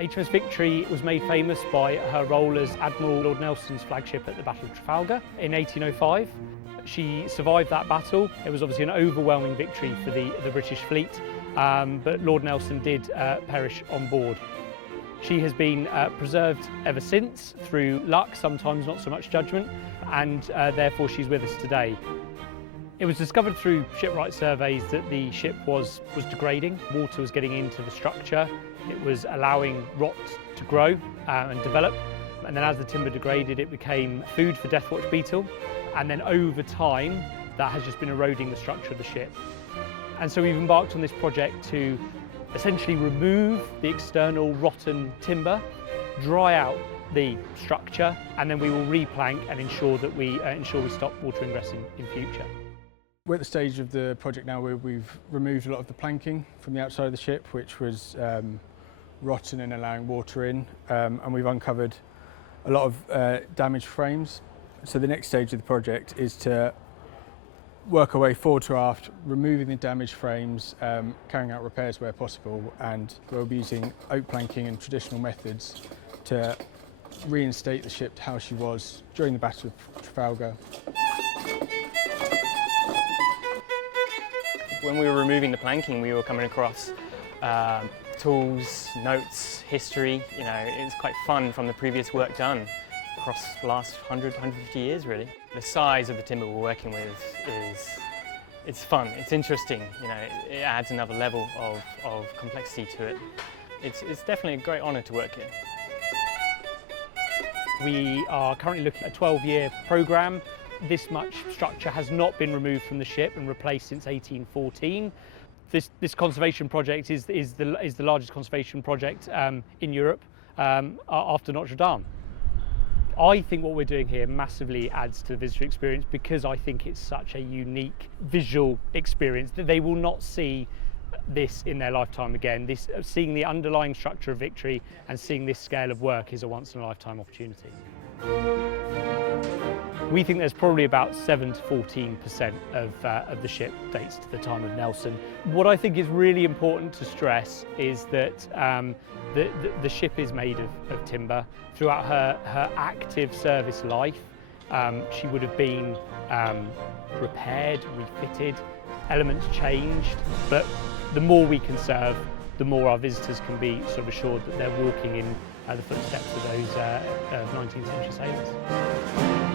HMS Victory was made famous by her role as Admiral Lord Nelson's flagship at the Battle of Trafalgar in 1805. She survived that battle. It was obviously an overwhelming victory for the British fleet, but Lord Nelson did perish on board. She has been preserved ever since through luck, sometimes not so much judgment, and therefore she's with us today. It was discovered through shipwright surveys that the ship was degrading. Water was getting into the structure. It was allowing rot to grow and develop. And then as the timber degraded, it became food for deathwatch beetle. And then over time, that has just been eroding the structure of the ship. And so we've embarked on this project to essentially remove the external rotten timber, dry out the structure, and then we will replank and ensure that we stop water ingress in future. We're at the stage of the project now where we've removed a lot of the planking from the outside of the ship, which was rotten and allowing water in, and we've uncovered a lot of damaged frames. So the next stage of the project is to work our way forward to aft, removing the damaged frames, carrying out repairs where possible, and we'll be using oak planking and traditional methods to reinstate the ship to how she was during the Battle of Trafalgar. When we were removing the planking, we were coming across tools, notes, history. You know, it was quite fun from the previous work done across the last 100, 150 years, really. The size of the timber we're working with it's fun, it's interesting. You know, it adds another level of complexity to it. It's definitely a great honour to work here. We are currently looking at a 12-year programme. This much structure has not been removed from the ship and replaced since 1814. This conservation project is the largest conservation project in Europe after Notre Dame. I think what we're doing here massively adds to the visitor experience because I think it's such a unique visual experience that they will not see this in their lifetime again. Seeing the underlying structure of Victory and seeing this scale of work is a once-in-a-lifetime opportunity. We think there's probably about 7 to 14% of the ship dates to the time of Nelson. What I think is really important to stress is that the ship is made of timber. Throughout her active service life, she would have been repaired, refitted, elements changed, but the more we conserve, the more our visitors can be sort of assured that they're walking in the footsteps of those 19th century sailors.